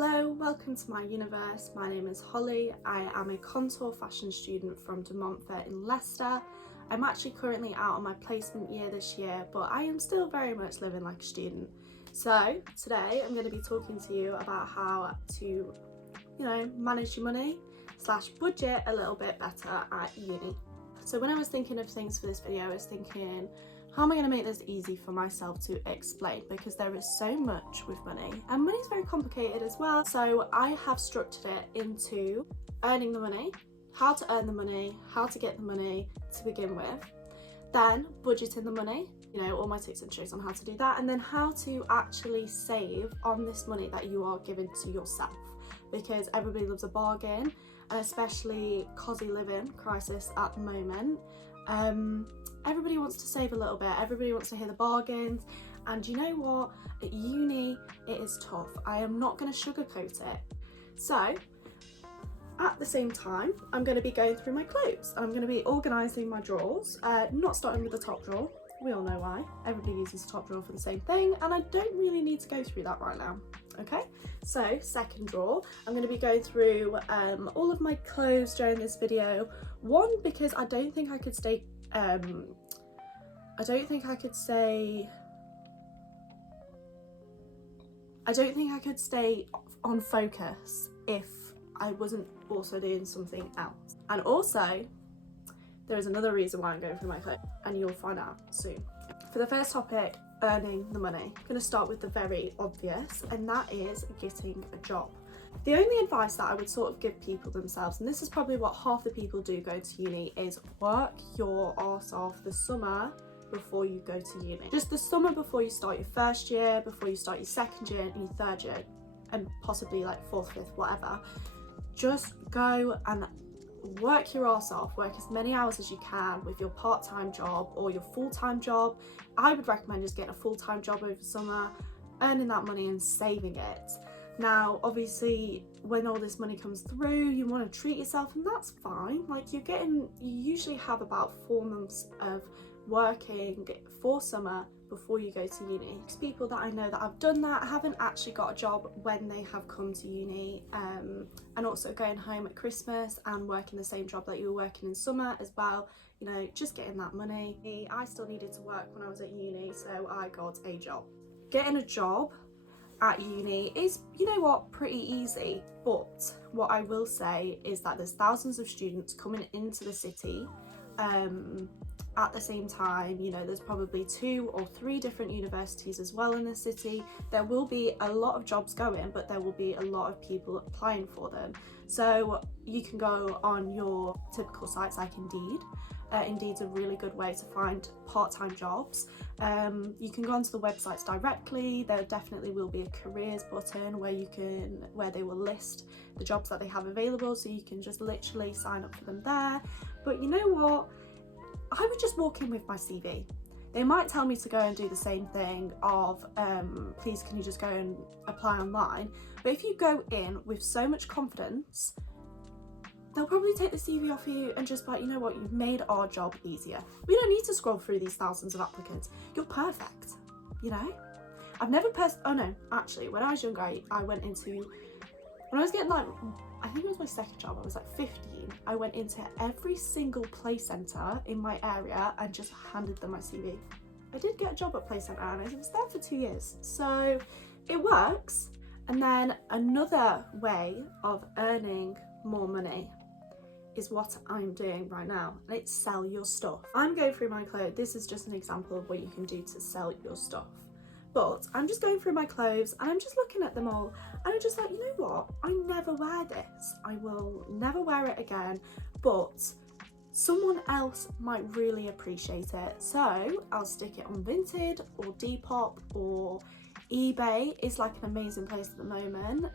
Hello, welcome to my Uni-verse. My name is Holly. I am a contour fashion student from De Montfort in Leicester. I'm actually currently out on my placement year this year, but I am still very much living like a student. So today I'm going to be talking to you about how to, manage your money / budget a little bit better at uni. So when I was thinking of things for this video, I was thinking, how am I going to make this easy for myself to explain? Because there is so much with money, and money is very complicated as well. So I have structured it into earning the money, how to earn the money, how to get the money to begin with, then budgeting the money, all my tips and tricks on how to do that, and then how to actually save on this money that you are giving to yourself, because everybody loves a bargain, and especially cost of living crisis at the moment. Everybody wants to save a little bit, everybody wants to hear the bargains, and you know what, at uni it is tough. I am not going to sugarcoat it. So at the same time, I'm going to be going through my clothes and I'm going to be organising my drawers, not starting with the top drawer. We all know why. Everybody uses the top drawer for the same thing, and I don't really need to go through that right now. Okay, so second drawer, I'm going to be going through all of my clothes during this video. One, because I don't think I could stay on focus if I wasn't also doing something else. And also, there is another reason why I'm going through my clothes, and you'll find out soon. For the first topic, earning the money, I'm going to start with the very obvious, and that is getting a job. The only advice that I would sort of give people themselves, and this is probably what half the people do going to uni, is work your arse off the summer before you go to uni. Just the summer before you start your first year, before you start your second year and your third year, and possibly like fourth, fifth, whatever. Just go and work your arse off, work as many hours as you can with your part-time job or your full-time job. I would recommend just getting a full-time job over summer, earning that money and saving it. Now, obviously, when all this money comes through, you want to treat yourself, and that's fine. Like, you usually have about 4 months of working for summer before you go to uni. There's people that I know that have done that, haven't actually got a job when they have come to uni, and also going home at Christmas and working the same job that you were working in summer as well, just getting that money. I still needed to work when I was at uni, so I got a job. Getting a job at uni is, pretty easy, but what I will say is that there's thousands of students coming into the city at the same time. There's probably 2 or 3 different universities as well in the city. There will be a lot of jobs going, but there will be a lot of people applying for them. So you can go on your typical sites like Indeed. Indeed's a really good way to find part-time jobs. You can go onto the websites directly. There definitely will be a careers button where they will list the jobs that they have available, so you can just literally sign up for them there. But you know what? I would just walk in with my CV. They might tell me to go and do the same thing of, please can you just go and apply online? But if you go in with so much confidence, they'll probably take the CV off you and just be like, you know what, you've made our job easier. We don't need to scroll through these thousands of applicants. You're perfect, I've never actually, when I was younger, when I was getting I think it was my second job, I was 15, I went into every single play centre in my area and just handed them my CV. I did get a job at play centre and I was there for 2 years, so it works. And then another way of earning more money is what I'm doing right now, and it's sell your stuff. I'm going through my clothes. This is just an example of what you can do to sell your stuff. But I'm just going through my clothes and I'm just looking at them all, and I'm just like, you know what? I never wear this. I will never wear it again, but someone else might really appreciate it. So I'll stick it on Vinted or Depop, or eBay is like an amazing place at the moment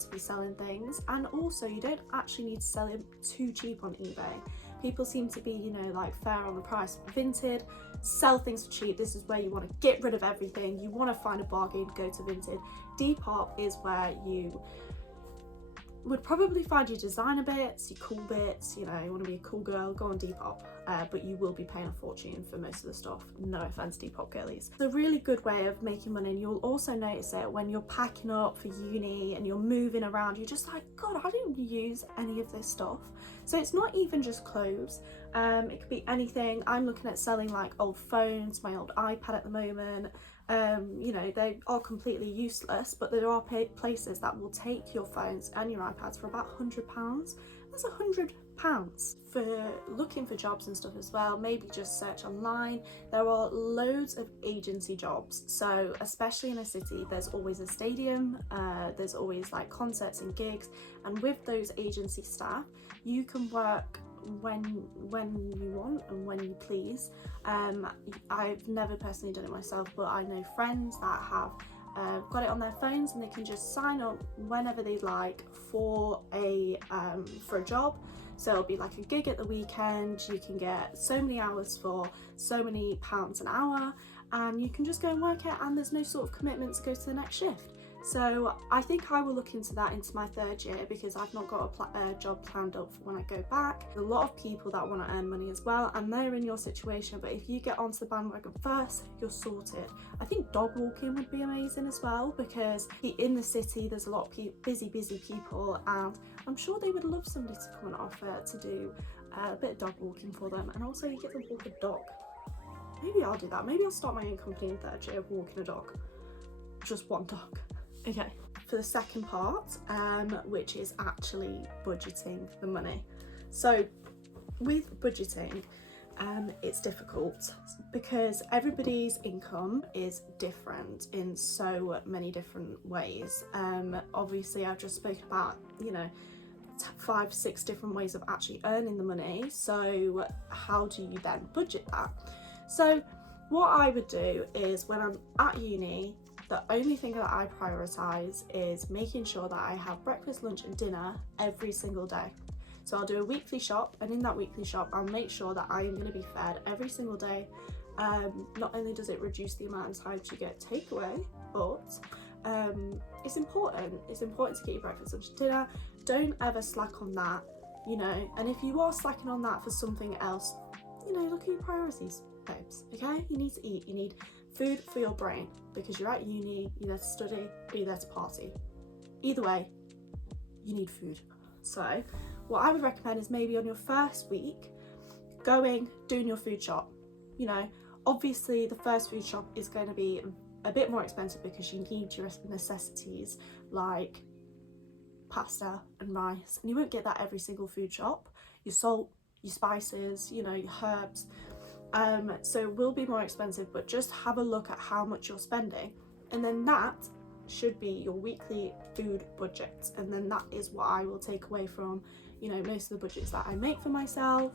to be selling things. And also, you don't actually need to sell it too cheap on eBay. People seem to be, fair on the price. Vinted, sell things for cheap. This is where you want to get rid of everything. You want to find a bargain, go to Vinted. Depop is where you would probably find your designer bits, your cool bits, you know, you want to be a cool girl, go on Depop, but you will be paying a fortune for most of the stuff. No offense, Depop girlies. It's a really good way of making money, and you'll also notice it when you're packing up for uni and you're moving around. You're just like, God, I didn't use any of this stuff. So it's not even just clothes, it could be anything. I'm looking at selling like old phones, my old iPad at the moment. You know, they are completely useless, but there are places that will take your phones and your iPads for about £100. That's £100 for looking for jobs and stuff as well. Maybe just search online. There are loads of agency jobs, so especially in a city, there's always a stadium, there's always like concerts and gigs, and with those agency staff you can work when you want and when you please. I've never personally done it myself, but I know friends that have got it on their phones, and they can just sign up whenever they'd like for a job. So it'll be like a gig at the weekend, you can get so many hours for so many pounds an hour, and you can just go and work it, and there's no sort of commitment to go to the next shift. So I think I will look into that into my third year, because I've not got a job planned up for when I go back. There's a lot of people that want to earn money as well, and they're in your situation, but if you get onto the bandwagon first, you're sorted. I think dog walking would be amazing as well, because in the city there's a lot of busy people, and I'm sure they would love somebody to come and offer to do a bit of dog walking for them, and also you get to walk a dog. Maybe I'll do that. Maybe I'll start my own company in third year of walking a dog. Just one dog. Okay, for the second part, which is actually budgeting the money. So with budgeting, it's difficult because everybody's income is different in so many different ways. Obviously I've just spoken about, you know, 5-6 different ways of actually earning the money. So how do you then budget that? So what I would do is, when I'm at uni, the only thing that I prioritise is making sure that I have breakfast, lunch and dinner every single day. So I'll do a weekly shop, and in that weekly shop I'll make sure that I am going to be fed every single day. Not only does it reduce the amount of times you get takeaway, but it's important to get your breakfast, lunch and dinner. Don't ever slack on that, you know, and if you are slacking on that for something else, you know, look at your priorities, babes, okay? You need to eat, you need food for your brain, because you're at uni, you're there to study, or you're there to party. Either way, you need food. So what I would recommend is maybe on your first week, doing your food shop. You know, obviously the first food shop is going to be a bit more expensive because you need your necessities like pasta and rice, and you won't get that every single food shop. Your salt, your spices, you know, your herbs. So it will be more expensive, but just have a look at how much you're spending, and then that should be your weekly food budget. And then that is what I will take away from, you know, most of the budgets that I make for myself.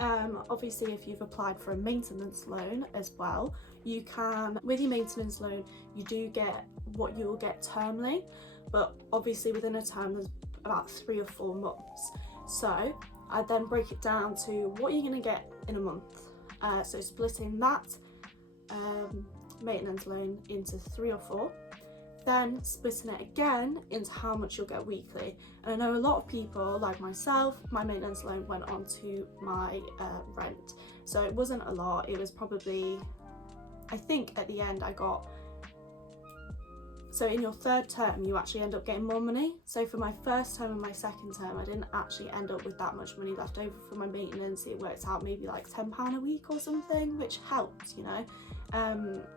Obviously if you've applied for a maintenance loan as well, you can, with your maintenance loan, you do get what you will get termly, but obviously within a term there's about 3 or 4 months. So I then break it down to what you're going to get in a month. So splitting that maintenance loan into 3 or 4, then splitting it again into how much you'll get weekly. And I know a lot of people, like myself, my maintenance loan went on to my rent, so it wasn't a lot. It was probably, I think at the end I got, so in your third term you actually end up getting more money. So for my first term and my second term, I didn't actually end up with that much money left over for my maintenance. It worked out maybe like £10 a week or something, which helps, you know.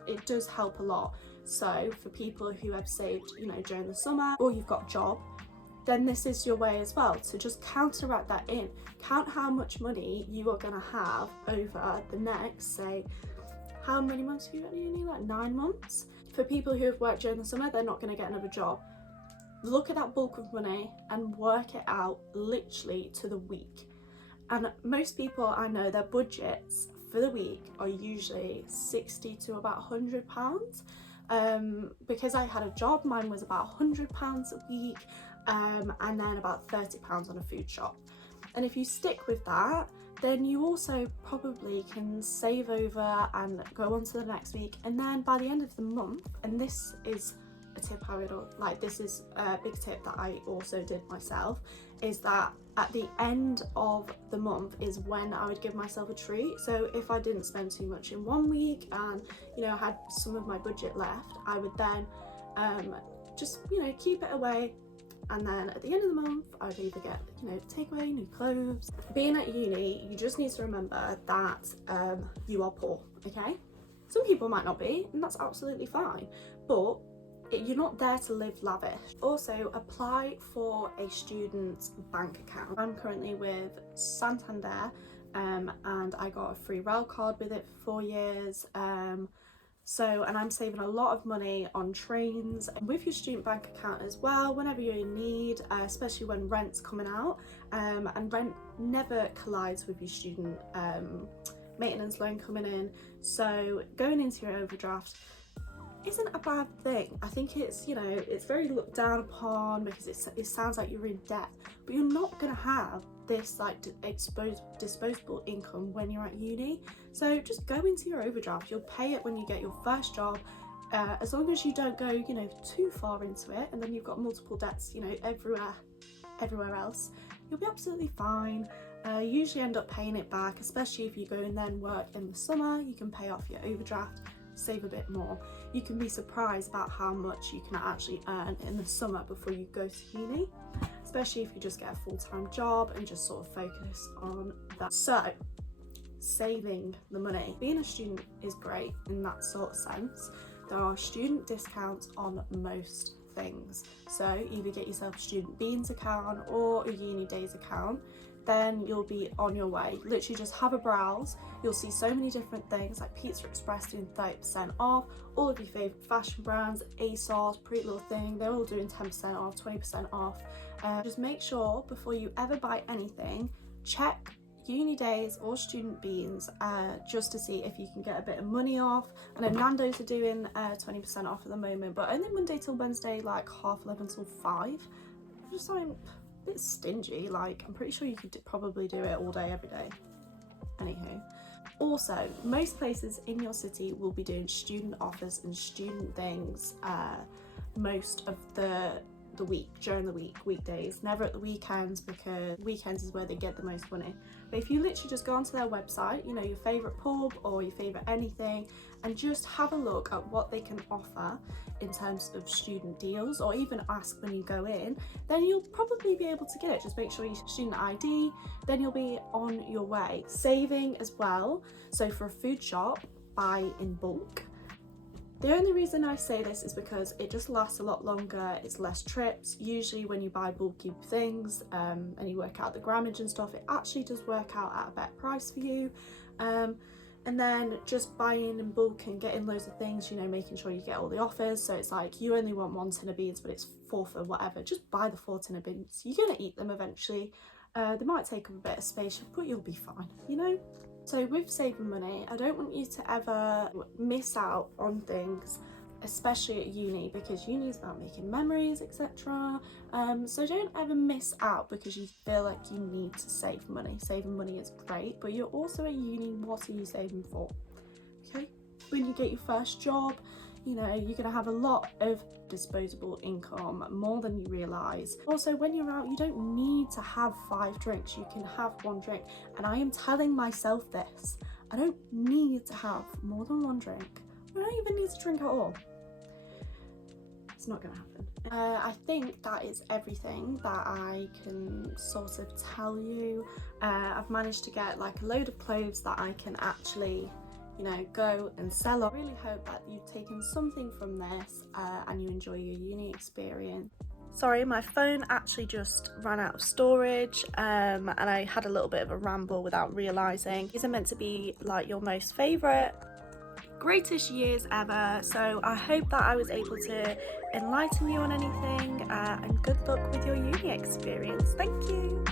It does help a lot. So for people who have saved, you know, during the summer, or you've got a job, then this is your way as well to just counteract that in. Count how much money you are going to have over the next, say, how many months have you got at uni? Like 9 months? For people who have worked during the summer, they're not going to get another job. Look at that bulk of money and work it out literally to the week. And most people I know, their budgets for the week are usually £60 to about £100. Because I had a job, mine was about £100 a week, and then about £30 on a food shop. And if you stick with that, then you also probably can save over and go on to the next week. And then by the end of the month, and this is a tip I would like, this is a big tip that I also did myself, is that at the end of the month is when I would give myself a treat. So if I didn't spend too much in one week and, you know, I had some of my budget left, I would then just, you know, keep it away. And then at the end of the month, I'd either get, you know, takeaway, new clothes. Being at uni, you just need to remember that you are poor, okay? Some people might not be, and that's absolutely fine, but you're not there to live lavish. Also, apply for a student bank account. I'm currently with Santander, and I got a free rail card with it for 4 years. And I'm saving a lot of money on trains. And with your student bank account as well, whenever you're in need, especially when rent's coming out, and rent never collides with your student maintenance loan coming in. So going into your overdraft isn't a bad thing. I think it's, you know, it's very looked down upon because it sounds like you're in debt, but you're not gonna have this like disposable income when you're at uni. So just go into your overdraft. You'll pay it when you get your first job, as long as you don't go, you know, too far into it, and then you've got multiple debts, you know, everywhere else. You'll be absolutely fine. You usually end up paying it back, especially if you go and then work in the summer. You can pay off your overdraft, save a bit more. You can be surprised about how much you can actually earn in the summer before you go to uni, especially if you just get a full-time job and just sort of focus on that. So saving the money. Being a student is great in that sort of sense. There are student discounts on most things. So either get yourself a student beans account or a uni days account, then you'll be on your way. Literally just have a browse. You'll see so many different things like Pizza Express doing 30% off, all of your favourite fashion brands, ASOS, Pretty Little Thing, they're all doing 10% off, 20% off. Just make sure before you ever buy anything, check uni days or student beans just to see if you can get a bit of money off. I know Nando's are doing 20% off at the moment, but only Monday till Wednesday, like 11:30 till 5. Just something a bit stingy. Like, I'm pretty sure you could probably do it all day every day. Anywho, also most places in your city will be doing student offers and student things most of the week, during the weekdays, never at the weekends, because weekends is where they get the most money. But if you literally just go onto their website, you know, your favourite pub or your favourite anything, and just have a look at what they can offer in terms of student deals, or even ask when you go in, then you'll probably be able to get it. Just make sure you student ID, then you'll be on your way. Saving as well, so for a food shop, buy in bulk. The only reason I say this is because it just lasts a lot longer, it's less trips. Usually when you buy bulky things and you work out the grammage and stuff, it actually does work out at a better price for you. And then just buying in bulk and getting loads of things, you know, making sure you get all the offers. So it's like you only want 1 tin of beans, but it's 4 for whatever. Just buy the 4 tin of beans. You're gonna eat them eventually. They might take up a bit of space, but you'll be fine, you know? So with saving money, I don't want you to ever miss out on things, especially at uni, because uni is about making memories, etc. So don't ever miss out because you feel like you need to save money. Saving money is great, but you're also at uni, what are you saving for? Okay, when you get your first job, you know, you're gonna have a lot of disposable income, more than you realise. Also, when you're out, you don't need to have 5 drinks, you can have 1 drink. And I am telling myself this, I don't need to have more than 1 drink. I don't even need to drink at all. It's not gonna happen. I think that is everything that I can sort of tell you. I've managed to get like a load of clothes that I can actually, you know, go and sell. I really hope that you've taken something from this and you enjoy your uni experience. Sorry, my phone actually just ran out of storage and I had a little bit of a ramble without realising. These are meant to be like your most favourite, greatest years ever, so I hope that I was able to enlighten you on anything and good luck with your uni experience. Thank you.